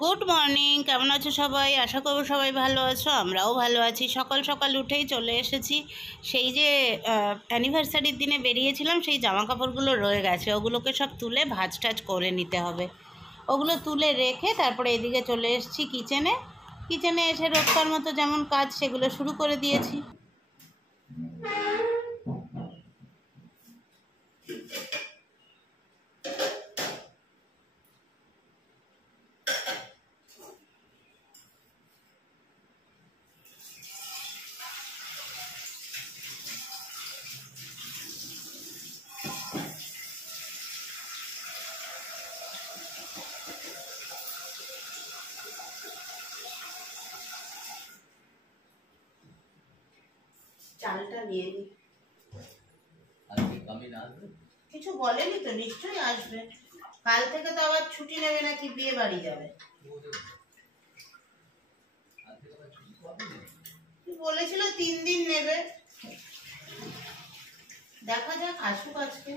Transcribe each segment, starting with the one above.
Good morning, কেমন আছো সবাই? আশা করবো সবাই ভালো আছো, আমরাও ভালো আছি। সকাল সকাল উঠেই চলে এসেছি। সেই যে অ্যানিভার্সারির দিনে বেরিয়েছিলাম, সেই জামা কাপড়গুলো রয়ে গেছে, ওগুলোকে সব তুলে ভাঁজ টাজ করে নিতে হবে। ওগুলো তুলে রেখে তারপরে এদিকে চলে এসেছি কিচেনে। কিচেনে এসে রোজকার মতো যেমন কাজ সেগুলো শুরু করে দিয়েছি। চালটা নিয়ে নিই। কিছু বলেনি তো, নিশ্চয়ই আসবে। কাল থেকে তো আবার ছুটি নেবে নাকি, বিয়ে বাড়ি যাবে। বলেছিল 3 দিন নেবে, দেখা যাক আসুক আজকে।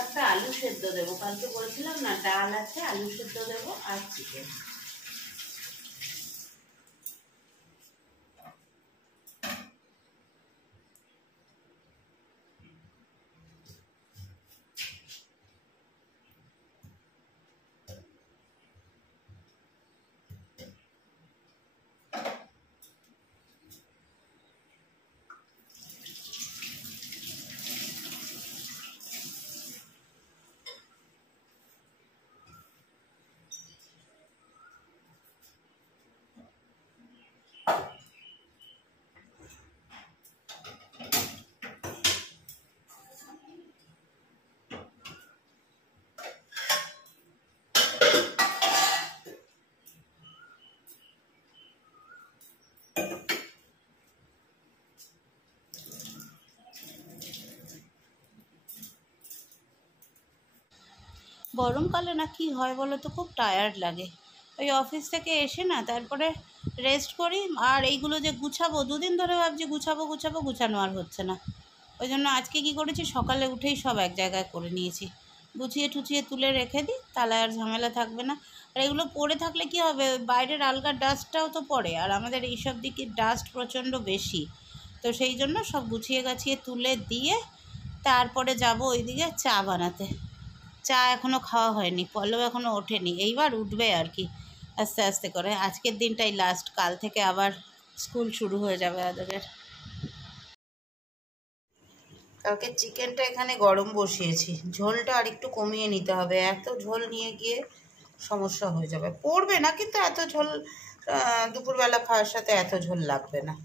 একটা আলু সেদ্ধ দেবো, কালকে বলেছিলাম না, ডাল আছে, আলু সেদ্ধ দেবো আর চিকেন। গরমকালে না কি হয় বলো তো, খুব টায়ার্ড লাগে। ওই অফিস থেকে এসে না তারপরে রেস্ট করি, আর এইগুলো যে গুছাবো, 2 দিন ধরে ভাবছি গুছাবো গুছাবো, গুছানো আর হচ্ছে না। ওই জন্য আজকে কি করেছি, সকালে উঠেই সব এক জায়গায় করে নিয়েছি, গুছিয়ে টুছিয়ে তুলে রেখে দিই, তাহলে আর ঝামেলা থাকবে না। আর এগুলো পড়ে থাকলে কি হবে, বাইরের আলগা ডাস্টটাও তো পড়ে, আর আমাদের এইসব দিকে ডাস্ট প্রচণ্ড বেশি। তো সেই জন্য সব গুছিয়ে গাছিয়ে তুলে দিয়ে তারপরে যাব ওইদিকে চা বানাতে। চা এখনও খাওয়া হয়নি, পল্লব এখনও ওঠেনি, এইবার উঠবে আর কি, আস্তে আস্তে করে। আজকের দিনটাই লাস্ট, কাল থেকে আবার স্কুল শুরু হয়ে যাবে ওদের। কালকে চিকেনটা এখানে গরম বসিয়েছি, ঝোলটা আর একটু কমিয়ে নিতে হবে, এত ঝোল নিয়ে গিয়ে সমস্যা হয়ে যাবে। পড়বে না কিন্তু এত ঝোল, দুপুরবেলা খাওয়ার সাথে এত ঝোল লাগবে না।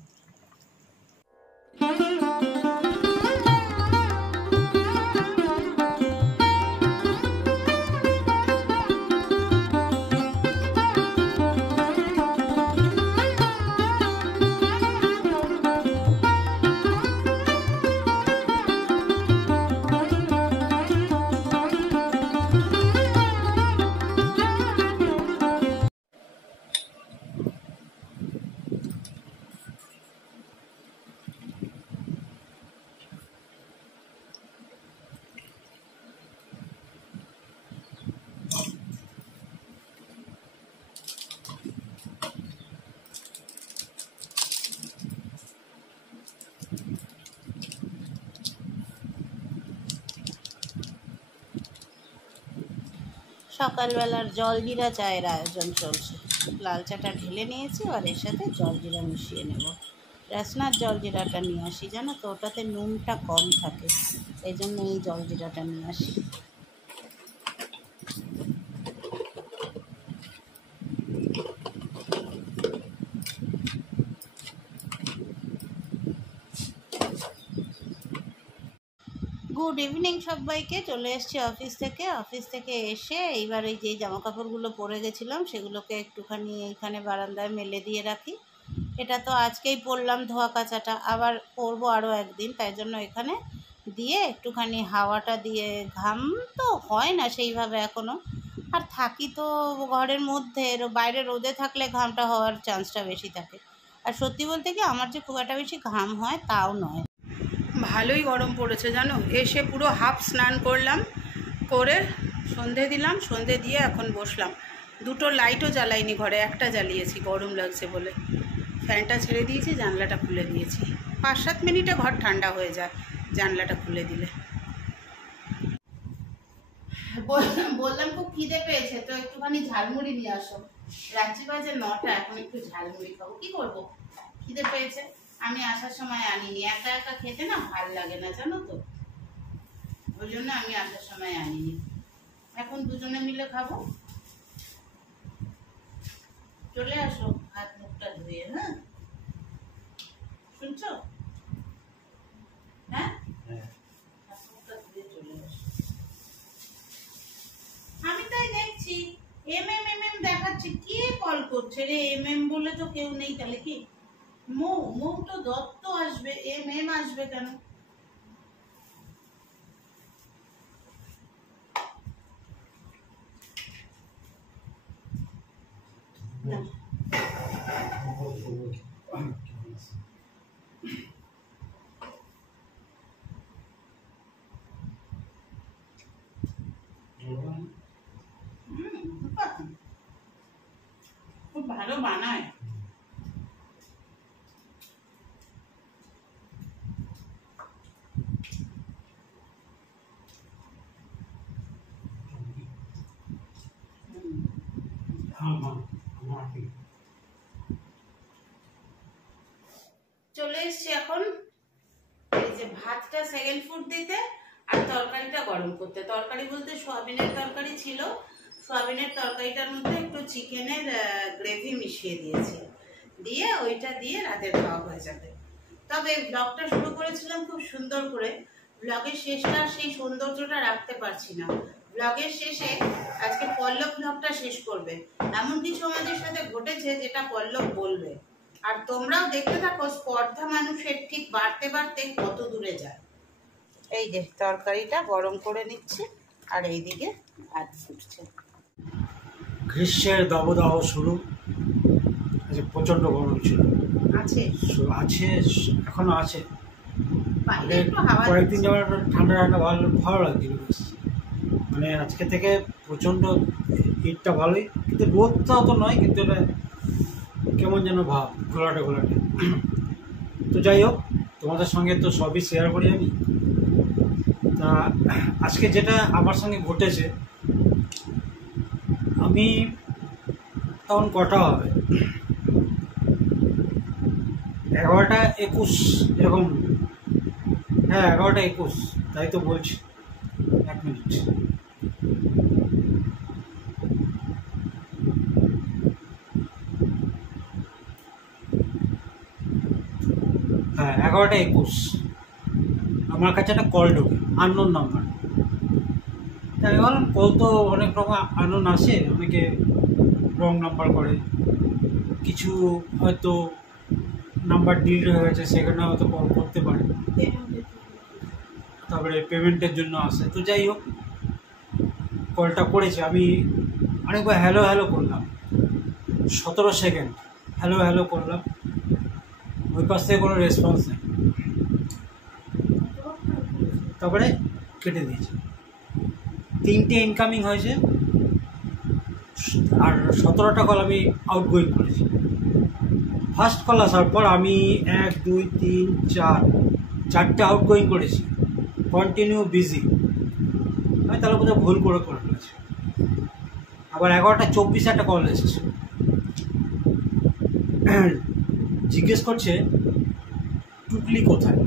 সকালবেলার জলজিরা চায়ের আয়োজন চলছে। লাল চাটা ঢেলে নিয়েছি, আর এর সাথে জলজিরা মিশিয়ে নেব। রসনার জলজিরাটা নিয়ে আসি, জানো তো, ওটাতে নুনটা কম থাকে, এই জন্য এই জলজিরাটা নিয়ে আসি। গুড গুড ইভিনিং সবাইকে। চলে এসেছি অফিস থেকে এসে এইবার এই যে জামা কাপড়গুলো পরে গেছিলাম সেগুলোকে একটুখানি এইখানে বারান্দায় মেলে দিয়ে রাখি। এটা তো আজকেই পরলাম, ধোয়া কাচাটা আবার পরবো আরও একদিন, তাই জন্য এখানে দিয়ে একটুখানি হাওয়াটা দিয়ে, ঘাম তো হয় না সেইভাবে এখনও, আর থাকি তো ঘরের মধ্যে, বাইরে রোদে থাকলে ঘামটা হওয়ার চান্সটা বেশি থাকে। আর সত্যি বলতে কি আমার যে খুব একটা বেশি ঘাম হয় তাও নয়। ভালোই গরম পড়েছে জানো। এসে পুরো হাফ স্নান করলাম, করে সন্ধে দিলাম, সন্ধে দিয়ে এখন বসলাম। দুটো লাইটও জ্বালাইনি ঘরে, একটা জ্বালিয়েছি গরম লাগছে বলে। ফ্যানটা ছেড়ে দিয়েছি, জানলাটা খুলে দিয়েছি। 5-7 মিনিটে ঘর ঠান্ডা হয়ে যায় জানলাটা খুলে দিলে। বললাম খুব খিদে পেয়েছে, তো একটুখানি ঝালমুড়ি নিয়ে আসো। রাত্রি বাজে 9টা, এখন একটু ঝালমুড়ি খাবো, কি করবো, খিদে পেয়েছে। আমি আসার সময় আনিনি, একা একা খেতে না ভাল লাগে না জানো তো, ওই জন্য আমি আসার সময় আনিনি। এখন দুজনে মিলে খাবো। চলে আসো, হাত মুখটা ধুয়ে। হ্যাঁ শুনছো? হ্যাঁ, হাত মুখটা ধুয়ে চলে আসো। আমি তাই দেখছি এম দেখাচ্ছে, কে কল করছে রে? এম বলে তো কেউ নেই, তাহলে কি মৌ তো দত্ত আসবে, এম আসবে কেন? খুব ভালো বানায়। চলে এসছি এখন এই যে ভাতটা সেকেন্ড ফুড দিতে আর তরকারিটা গরম করতে। তরকারি বলতে সয়াবিনের তরকারি ছিল, সয়াবিনের তরকারিটার মধ্যে একটু চিকেনের গ্রেভি মিশিয়ে দিয়েছি, দিয়ে ওইটা দিয়ে রাতের খাওয়া হয়ে যাবে। তবে ব্লগটা শুরু করেছিলাম খুব সুন্দর করে, ব্লগের শেষটা সেই সৌন্দর্যটা রাখতে পারছি না। ব্লগের শেষে আজকে পল্লব ব্লগটা শেষ করবে, এমন কিছু আমাদের সাথে ঘটেছে যেটা পল্লব বলবে। আর তোমরাও দেখতে থাকো স্পর্ধা মানুষের ঠিক বাড়তে বাড়তে কত দূরে যায়। এই যে তরকারিটা গরম করে নিচ্ছে আর এইদিকে ভাত ফুটছে। গ্রীষ্মের দাবদাহ শুরু, প্রচন্ড গরম ছিল, আছে এখনো আছে। কয়েকদিন যাওয়ার ঠান্ডা ঠান্ডা ভালো লাগছিল বেশ, মানে আজকে থেকে প্রচন্ড হিটটা ভালোই, কিন্তু রোদটাও তো নয়, কিন্তু এটা কেমন যেন ভাব, ঘোলাটে। তো যাই হোক, তোমাদের সঙ্গে তো সবই শেয়ার করি আমি। তা আজকে যেটা আমার সঙ্গে ঘটেছে, আমি তখন কটা হবে 11:21 এরকম, হ্যাঁ 11:21, তাই তো বলছি। 1 মিনিট, হ্যাঁ 11:21 আমার কাছে একটা কল ঢোকে, আননোন নাম্বার। তাই আমি বললাম কল তো অনেক রকম আননোন আসে, অনেকে রং নাম্বার করে, কিছু হয়তো নাম্বার ডিলিট হয়ে গেছে সেখানে হয়তো কল করতে পারে, তারপরে পেমেন্টের জন্য আসে। তো যাই হোক, কলটা করেছে, আমি অনেকবার হ্যালো করলাম, 17 সেকেন্ড হ্যালো করলাম, ওই পাশ থেকে কোনো রেসপন্স নেই, তারপরে কেটে দিয়েছে। 3টে ইনকামিং হয়েছে আর 17টা কল আমি আউটগোয়িং করেছি। ফার্স্ট কল আসার পর আমি 1 2 3 4টে আউটগোয়িং করেছি, কন্টিনিউ বিজি। আমি তাহলে বোধহয় ভুল করে ফেলেছি। আবার 11:24 একটা কল এসেছে, জিজ্ঞেস করছে টুকলি কোথায়।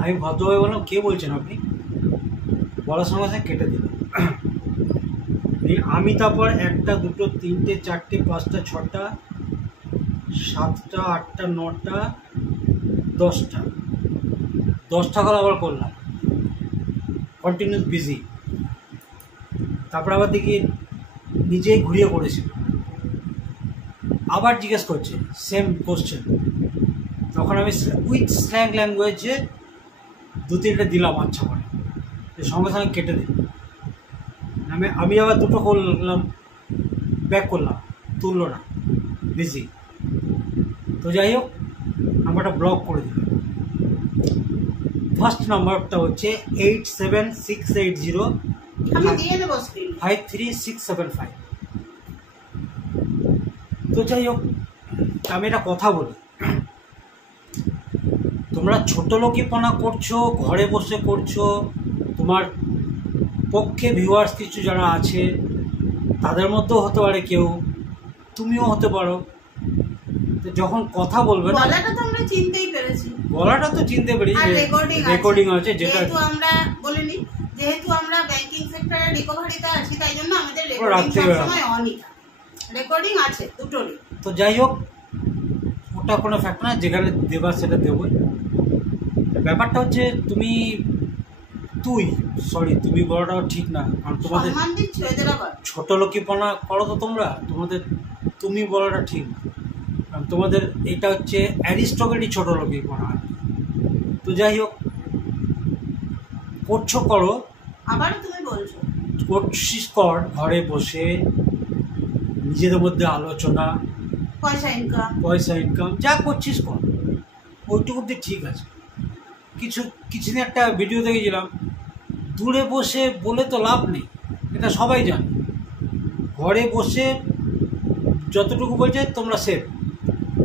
আমি ভদ্রভাবে বললাম কে বলছেন আপনি, বলার সঙ্গে সঙ্গে কেটে দিল। আমি তারপর 1টা 2টো 3টে 4টে 5টা 6টা 7টা 8টা 9টা 10টা কল আবার করলাম। Continuous busy. তারপর আবার দেখি নিজেই ঘুরিয়ে করেছিল, আবার জিজ্ঞেস করছে সেম কোশ্চেন। তখন আমি উইথ স্ল্যাং ল্যাঙ্গুয়েজে 2-3টে দিলাম আচ্ছা করে, সঙ্গে সঙ্গে কেটে দিল। আমি আবার 2টো করলাম, ব্যাক করলাম, তুললো না, বিজি। তো যাই হোক নাম্বারটা ব্লক করে দিল। ফার্স্ট নাম্বারটা হচ্ছে 8768053675। তো যাই হোক আমি একটা কথা বলি, তোমরা ছোট লোকিপনা করছো, ঘরে বসে করছো, তোমার পক্ষে ভিউয়ার্স কিছু যারা আছে তাদের মধ্যেও হতে পারে কেউ, তুমিও হতে পারো। তো যখন কথা বলবে না, গলাটা তো আমরা চিনতেই পেরেছি, গলাটা তো চিনতে পেরেছি, রেকর্ডিং আছে, যেটা আমরা বলিনি, যেহেতু আমরা ব্যাংকিং সেক্টরে রিকভারিতে আছি তাই জন্য আমাদের রেকর্ডিং সবসময় অনই থাকে, রেকর্ডিং আছে দুটোরই। তো যাই হোক ওটা কোনো ফ্যাক্ট না, যেখানে দেবার সেটা দেবই। ব্যাপারটা হচ্ছে তুমি বলাটাও ঠিক না, কারণ তোমাদের ছোট লোকিপনা করো তো তোমরা, তোমাদের তুমি বলাটা ঠিক না, কারণ তোমাদের এটা হচ্ছে অ্যারিস্টোক্রেটিক ছোট লোকিপনা। তো যাই হোক করছো করো, আবার তুমি বলছো করছিস কর, ঘরে বসে নিজেদের মধ্যে আলোচনা, পয়সা ইনকাম যা করছিস কর, ওইটুকু ঠিক আছে। কিছুদিন একটা ভিডিও দেখেছিলাম, দূরে বসে বলে তো লাভ নেই, এটা সবাই জানে। ঘরে বসে যতটুকু বলছে তোমরা সেফ,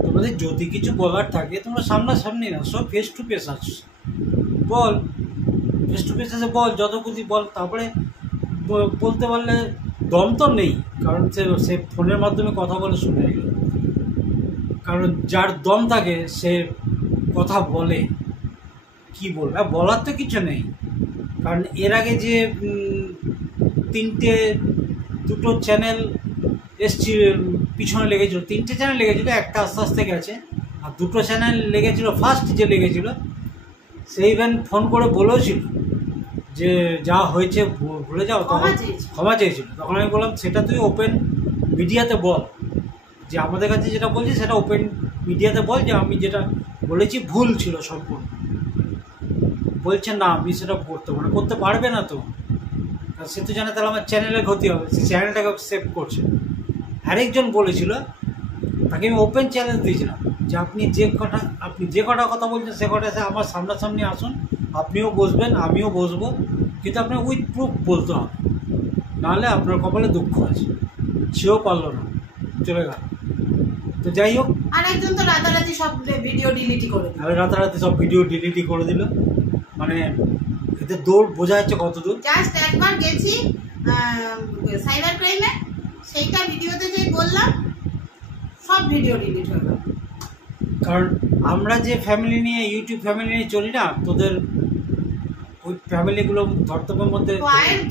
তোমাদের যদি কিছু বলার থাকে তোমরা সামনাসামনি না, সব ফেস টু ফেস আছো, বল ফেস টু ফেস আছে, বল যত খুশি বল। তারপরে বলতে পারলে দম তো নেই, কারণ সে ফোনের মাধ্যমে কথা বলে শুনে গেল, কারণ যার দম থাকে সে কথা বলে, কি বলবে, বলার তো কিছু নেই। কারণ এর আগে যে 2টো চ্যানেল এসছি পিছনে লেগেছিলো, 3টে চ্যানেল লেগেছিলো, একটা আস্তে আস্তে গেছে, আর 2টো চ্যানেল লেগেছিলো। ফার্স্ট যে লেগেছিল সেই ইভেন ফোন করে বলেছিল যে যা হয়েছে ভুলে যাও, তখন ক্ষমা চেয়েছিল। তখন আমি বললাম সেটা তুই ওপেন মিডিয়াতে বল, যে আমাদের কাছে যেটা বলছি সেটা ওপেন মিডিয়াতে বল, যে আমি যেটা বলেছি ভুল ছিল সম্পূর্ণ। বলছে না আমি সেটা করতে পারবে না, তো সে তো জানে তাহলে আমার চ্যানেলের ক্ষতি হবে, সে চ্যানেলটাকে সেভ করছে। আরেকজন বলেছিল, তাকে আমি ওপেন চ্যালেঞ্জ দিয়েছিলাম যে আপনি যে কটা কথা বলছেন সে কটা এসে আমার সামনাসামনি আসুন, আপনিও বসবেন আমিও বসবো, কিন্তু আপনার উইথ প্রুফ বলতে হবে, নাহলে আপনার কপালে দুঃখ আছে। সেও পারলো না, চলে গেল। তো যাই হোক আরেকজন তো রাতারাতি সব ভিডিও ডিলিটই করে দিল, মানে এতে দৌড় বোঝা যাচ্ছে কত দূর। জাস্ট একবার গেছি সাইবার ক্রাইমে, সেইটা ভিডিওতে যে বললাম সব ভিডিও ডিলিট হয়ে গেল। কারণ আমরা যে ফ্যামিলি নিয়ে ইউটিউব ফ্যামিলি নিয়ে চলি না, তোদের ওই ফ্যামিলিগুলো ধর্তব্যের মধ্যে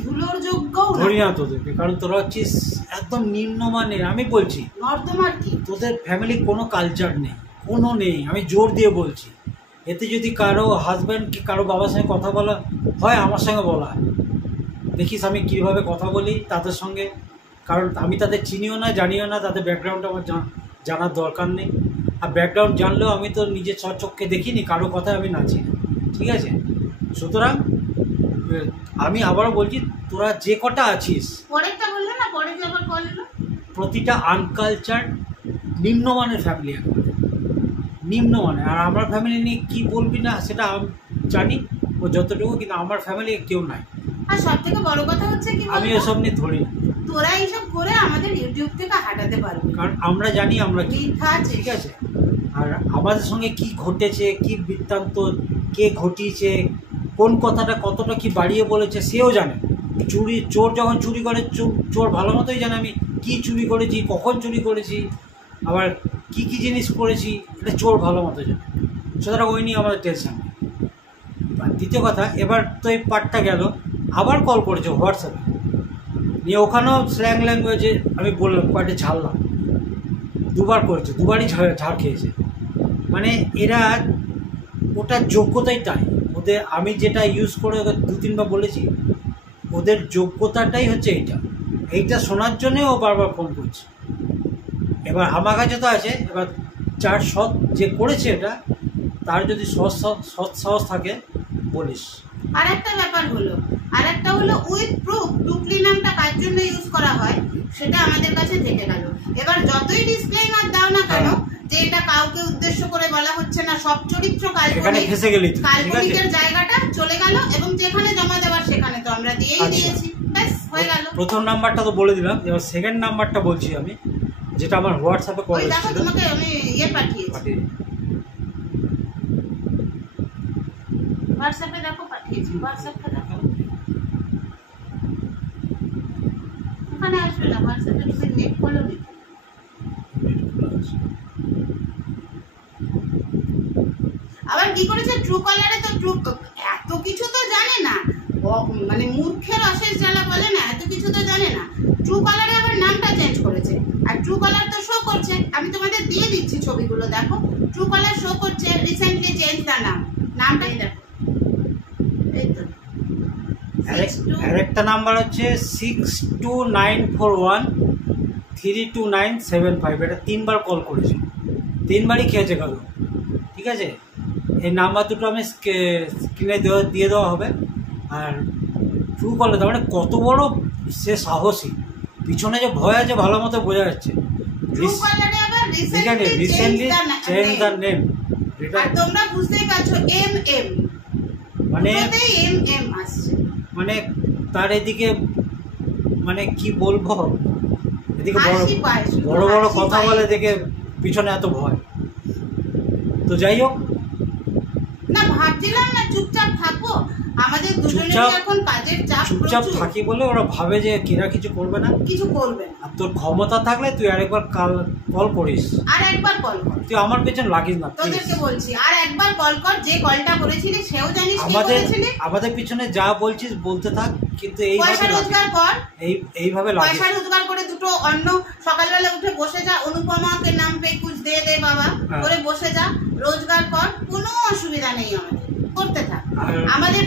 ধুলোর যোগ্য ধরি না তোদেরকে, কারণ তোরা হচ্ছিস একদম নিম্নমানের। আমি বলছি নর্দমার কি, তোদের ফ্যামিলি কোনো কালচার নেই, কোনো নেই, আমি জোর দিয়ে বলছি। এতে যদি কারো হাজব্যান্ড কি কারো বাবার সঙ্গে কথা বলা হয়, আমার সঙ্গে বলা হয়, দেখিস আমি কীভাবে কথা বলি তাদের সঙ্গে, কারণ আমি তাদের চিনিও না জানিও না, তাদের ব্যাকগ্রাউন্ড আমার জানার দরকার নেই। আর ব্যাকগ্রাউন্ড জানলেও আমি তো নিজের চোখকে দেখিনি, কারো কথায় আমি নাচি না, ঠিক আছে? সুতরাং আমি আবারও বলছি, তোরা যে কটা আছিস, প্রতিটা আনকালচার নিম্নমানের ফ্যামিলি, একেবারে নিম্নমানের। আর আমার ফ্যামিলি নিয়ে কী বলবি না সেটা আমি জানি, ও যতটুকু, কিন্তু আমার ফ্যামিলি কেউ নাই। আর সব থেকে বড় কথা হচ্ছে কি, আমি এসব নিয়ে ধরি না। তোরা এইসব করে আমাদের ইউটিউব থেকে হাঁটাতে পারবি, কারণ আমরা জানি আমরা কি, ঠিক আছে? আর আমাদের সঙ্গে কি ঘটেছে, কি বৃত্তান্ত, কে ঘটিয়েছে, কোন কথাটা কতটা কি বাড়িয়ে বলেছে সেও জানে। চোর যখন চুরি করে, চোর ভালো মতোই জানে আমি কি চুরি করেছি, কখন চুরি করেছি, আবার কি কি জিনিস করেছি, এটা চোর ভালো মতো জানে। সুতরাং ওই নিয়ে আমাদের টেনশন নেই। দ্বিতীয় কথা, এবার তো এই পার্টটা গেল, আবার কল করেছে হোয়াটসঅ্যাপে নিয়ে, ওখানেও স্ল্যাং ল্যাঙ্গুয়েজে আমি বললাম, কয়েকটা ঝাড়লাম, দুবার করেছে, দুবারই ঝাড় খেয়েছে। মানে এরা ওটার যোগ্যতাই তাই, ওদের আমি যেটা ইউজ করে ওদের 2-3বার বলেছি, ওদের যোগ্যতাটাই হচ্ছে এইটা শোনার জন্যে ও বারবার ফোন করছে। এবার আমার কাছে তো আছে, এবার যার সৎ যে করেছে এটা, তার যদি সৎ সাহস থাকে বলিস। আর একটা ব্যাপার হলো, আর একটা হলো উইথ প্রুফ টুকলি নামটা কার জন্য ইউজ করা হয় সেটা আমাদের কাছে থেকে গেল। এবার যতই ডিসক্লেইমার দাও না কেন যে এটা কাউকে উদ্দেশ্য করে বলা হচ্ছে না, সব চরিত্র কাল্পনিকের জায়গাটা চলে গেল, এবং যেখানে জমা দেওয়ার সেখানে তো আমরা দিয়েই দিয়েছি, ব্যাস হয়ে গেল। প্রথম নাম্বারটা তো বলে দিলাম, এবার সেকেন্ড নাম্বারটা বলছি আমি, যেটা আমার হোয়াটসঅ্যাপে কল এসেছিল। দেখো তোমাকে আমি পাঠিয়েছি, হোয়াটসঅ্যাপে দেখো পাঠিয়েছি, হোয়াটসঅ্যাপটা দেখো, ওখানে আসবে না, হোয়াটসঅ্যাপে তুমি নেট খোলো নি। আবার কি করেছে ট্রু কলারে, তো এত কিছু তো জানে না, মানে মূর্খের অশেষ জ্বালা বলে না, এত কিছু তো জানে না। ট্রু কলারে আবার নামটা চেঞ্জ করেছে, আর ট্রু কলার তো শো করছে, আমি তোমাদের দিয়ে দিচ্ছি ছবিগুলো দেখো, ট্রু কলার শো করছে রিসেন্টলি চেঞ্জ দ্য নামটাই দেখো। আরেকটা নাম্বার হচ্ছে 6294132975, এটা 3বার কল করেছে, 3বারই খেয়েছে গেল। ঠিক আছে, এই নাম্বার দুটো আমি স্ক্রিনে দিয়ে দেওয়া হবে। আর ট্রু কলার তার মানে কত বড় সে সাহসী, পিছনে যে ভয় আছে ভালো মতো বোঝা যাচ্ছে। রিসেন্টলি চেঞ্জ দ্য নেম, তোমরা বুঝতেই পারছো মানে আসছে, মানে তার এদিকে মানে কি বলবো, এদিকে বড় বড় কথা বলে, দেখে পিছনে এত ভয়। তো যাই হোক, না ভাবছিলাম না চুপচাপ থাকবো, আমাদের দুজনের এখন কাজের চাপ, চুপচাপ থাকি বলে ওরা ভাবে যে কিরা কিছু করবে না, আর তোর ক্ষমতা থাকলে তুই আরেকবার কল করিস, আর একবার কল কর, তুই আমার পেছন লাগিস না, তোদেরকে বলছি, আর একবার কল কর, যে কলটা করেছিলি সেও জানিস কি করেছিলি। আমাদের পিছনে যা বলছিস বলতে থাক, কিন্তু পয়সা রোজগার কর, এইভাবে পয়সা রোজগার করে দুটো অন্য, সকালবেলা উঠে বসে যা, অনুপমাকে নাম পে কুছ দে দে বাবা করে বসে যা, রোজগার কর, কোনো অসুবিধা নেই, আমাদের করতে থাক। আমাদের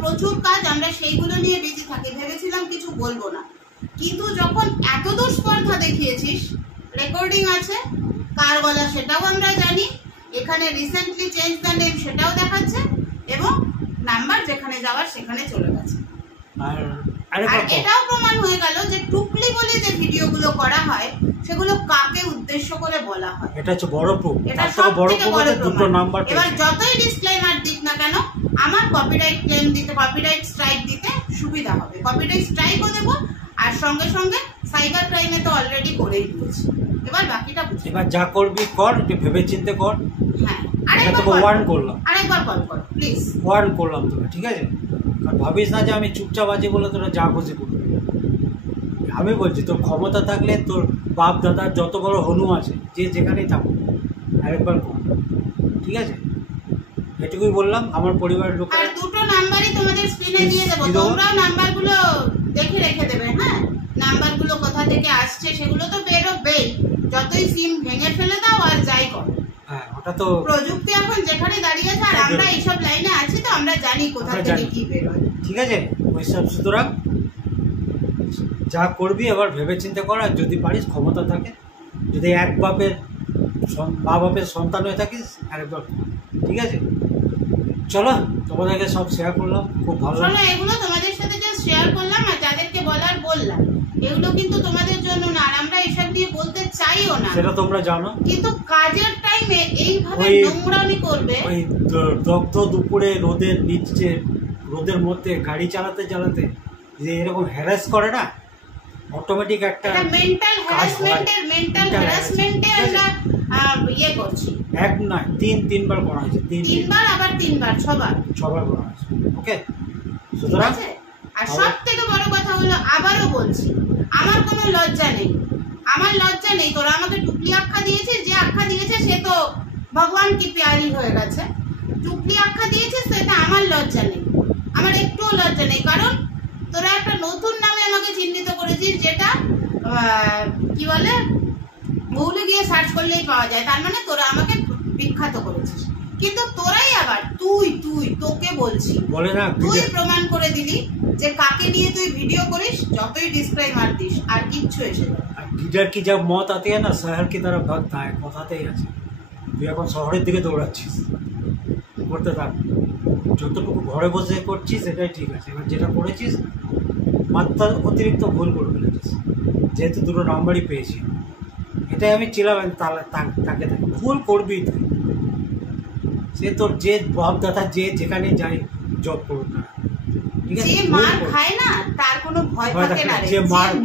প্রচুর কাজ, আমরা সেইগুলো নিয়ে বিজি থাকি। ভেবেছিলাম কিছু বলবো না, কিন্তু যখন এত দুষ্পর্ধা দেখিয়েছিস, রেকর্ডিং আছে, কার গলা সেটাও আমরা জানি, এখানে রিসেন্টলি চেঞ্জ দ্য নেম সেটাও দেখাচ্ছে, এবং নাম্বার যেখানে যাওয়ার সেখানে চলে গেছে। আর এটাও প্রমাণ হয়ে গেল যে টুকলি বলে যে ভিডিওগুলো করা হয় সেগুলো কাকে উদ্দেশ্য করে বলা হয়, এটা হচ্ছে বড় প্রুফ। এটা সবথেকে বড় দুটো নাম্বার। এবার যতই ডিসক্লেমার দিক না কেন, আমার কপিরাইট ক্লেম দিতে, কপিরাইট স্ট্রাইক দিতে সুবিধা হবে, কপিরাইট স্ট্রাইকও দেব, আর সঙ্গে সঙ্গে সাইবার ক্রাইমে তো অলরেডি করেই দিয়েছি। এবার বাকিটা বুঝি, এবার যা করবি কর, একটু ভেবে চিন্তে কর। হ্যাঁ, আরেকবার কল কর প্লিজ, ওয়ার্ন করলাম তোকে, ঠিক আছে? আর ভাবিস না যে আমি চুপচাপ আছি বলে তোরা যা খুশি করবি। আমি বলছি, তোর ক্ষমতা থাকলে তোর বাপ দাদার যত বড় হনু আছে, যে যেখানেই থাকো, আরেকবার কর, ঠিক আছে? এটুকুই বললাম। আমার পরিবারের লোক, আর দুটো নাম্বারই তোমাদের স্ক্রিনে দিয়ে দেবো, তোমরা নাম্বারগুলো দেখে রেখে দেবে। হ্যাঁ, নাম্বারগুলো কোথা থেকে আসছে সেগুলো তো বেরোবেই, যতই সিম ভেঙে ফেলে দাও আর যাই করো। হ্যাঁ, ওটা তো প্রযুক্তি এখন যেখানে দাঁড়িয়েছে, আর আমরা এইসব লাইনে আছি তো আমরা জানি কোথা থেকে কি বেরোয়, ঠিক আছে? ওইসব সুতরাং যা করবি এবার ভেবে চিন্তে কর, আর যদি পারিস, ক্ষমতা থাকে, যদি এক বাপের মা বাপের সন্তান হয়ে থাকিস, আরেকবার, ঠিক আছে? চলো, তোমাদেরকে সব শেয়ার করলাম, খুব ভালো লাগলো। এগুলো তোমাদের সাথে জাস্ট শেয়ার করলাম, আর যাদেরকে বলার বললাম, এগুলো কিন্তু তোমাদের জন্য না, আর আমরা এসব নিয়ে বলতে চাইও না, সেটা তোমরা জানো, কিন্তু কাজের টাইমে এইভাবে নোংরামি করবে, ওই দগ্ধ দুপুরে রোদের নিচে, রোদের মধ্যে গাড়ি চালাতে চালাতে যে এরকম হ্যারাস করে না, অটোমেটিক একটা মেন্টাল হ্যারাসমেন্টে আমরা ইয়ে করছি। এক না, তিনবার করা হয়েছে, তিনবার, আবার ছবার করা হয়েছে। ওকে, সুতরাং আর সব থেকে বড় কথা হলো, আবারও বলছি, আমার কোনো লজ্জা নেই, তোরা আমাকে টুকলি আখ্যা দিয়েছিস, যে আখ্যা দিয়েছে সে তো ভগবান কি প্যারি হয়ে গেছে, টুকলি আখ্যা দিয়েছিস তো, এটা আমার লজ্জা নেই, আমার একটুও লজ্জা নেই, কারণ তোরা একটা নতুন নামে আমাকে চিহ্নিত করেছিস, যেটা কি বলে, গুগলে গিয়ে সার্চ করলেই পাওয়া যায়, তার মানে তোরা আমাকে বিখ্যাত করেছিস। কিন্তু তোরাই আবার তোকে বলছি, বলে না তুই প্রমাণ করে দিলি যে কাকে নিয়ে তুই ভিডিও করিস, যতই ডিসক্লেমার দিস আর কিচ্ছু এসে যাবে। लीडर की जब मौत आती है ना शहर की तरफ भगता है কথাতেই আছে। তুই এখন শহরের দিকে দৌড়াচ্ছিস, করতে থাক, যতটুকু ঘরে বসে করছিস এটাই ঠিক আছে। এবার যেটা করেছিস মাত্রা অতিরিক্ত ভুল করে ফেলেছিস, যেহেতু দুটো নাম্বারই পেয়েছি, এটাই আমি ছিলাম তাকে ভুল করবি তুই। সে তোর যে বাপদাদা যে যেখানে যাই জব করুক না, ঠিক আছে, যে মার খায় না তার কোনো ভয় থাকে না রে, যে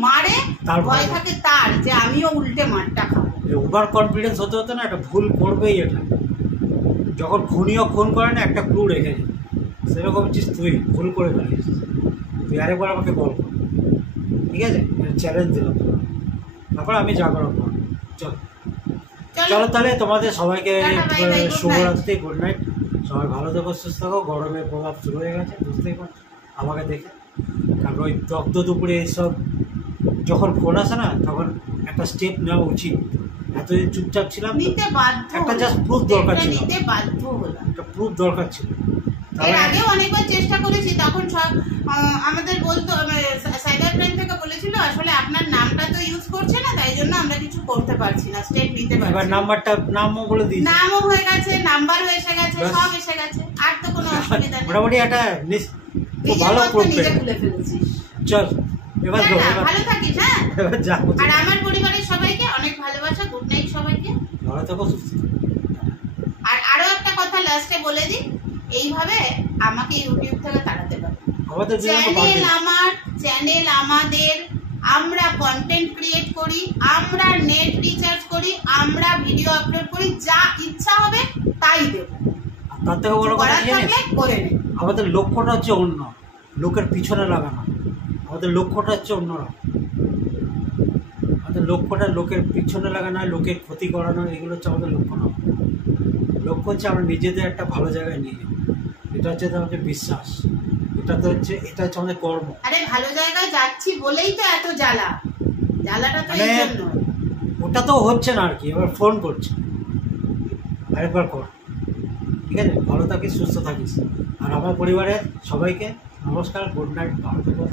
মারে তার ভয় থাকে তার যে আমিও উল্টে মারটা খাবো। ওভার কনফিডেন্স হতে হতে না একটা ভুল করবেই। এটা যখন খুনিও খুন করে না একটা ক্লু রেখে যায়, সেরকম চিজ তুই ভুল করে ফেলেছিস। তুই আরেকবার আমাকে বল কর, ঠিক আছে, চ্যালেঞ্জ দিলাম, তারপর আমি যা করার করব। চলো তাহলে তোমাদের সবাইকে শুভরাত্রি, গুড নাইট, সবাই ভালো থেকো, সুস্থ থাকো। গরমের প্রভাব শুরু হয়ে গেছে, বুঝতেই পারছো আমাকে দেখে, কারণ ওই দগ্ধ দুপুরে এইসব যখন ফোন আসে না তখন একটা স্টেপ নেওয়া উচিত। এতদিন চুপচাপ ছিলাম, একটা জাস্ট প্রুফ দরকার ছিল, একটা প্রুফ দরকার ছিল। এর আগেও অনেকবার চেষ্টা করেছি, তখন আমাদের বলতো সাইবার ক্রাইম থেকে বলেছিল আসলে আপনার নামটা তো ইউজ করছে না, তাই জন্য আমরা কিছু করতে পারছি না, স্টেপ নিতে পারছি না। এবার নাম্বারটা নামও বলে দিয়েছি, নামও হয়ে গেছে, নাম্বার এসে গেছে, সব এসে গেছে, আর তো কোনো অসুবিধা নেই। মোটামুটি একটা খুব ভালো প্রুফ নিজে খুলে ফেলেছিস। চল এবার ভালো থাকিস, হ্যাঁ, এবার যা, আর আমার পরিবারের সবাইকে অনেক ভালোবাসা, গুড নাইট সবাইকে, ভালো থাকো, সুস্থ। আর আরো একটা কথা লাস্টে বলে দিই, এইভাবে আমাকে ইউটিউব থেকে তাড়াতে পারে। চ্যানেল আমাদের, আমরা কন্টেন্ট ক্রিয়েট করি, আমরা নেট রিচার্জ করি, আমরা ভিডিও আপলোড করি, যা ইচ্ছা হবে তাই দেব। তার থেকে বড় কথা কি জানিস, আমাদের লক্ষ্যটা হচ্ছে অন্য, লোকের পিছনে লাগানো। আমাদের লক্ষ্যটা হচ্ছে অন্যরকম, আমাদের লক্ষ্যটা লোকের পিছনে লাগানো, লোকের ক্ষতি করানো, এগুলো হচ্ছে আমাদের লক্ষ্য না। লক্ষ্য হচ্ছে আমরা নিজেদের একটা ভালো জায়গায় নিয়ে যাবো, এটা হচ্ছে আমাদের বিশ্বাস, এটা হচ্ছে আমাদের কর্ম। আরে ভালো জায়গায় যাচ্ছি বলেই তো এত জ্বালাটা তো এই জন্য। ওটা তো হচ্ছে না আর কি, এবার ফোন করছে, আরেকবার কর, ঠিক আছে, ভালো থাকিস, সুস্থ থাকিস। আর আমার পরিবারের সবাইকে নমস্কার, গুড নাইট, ভালো থেকো।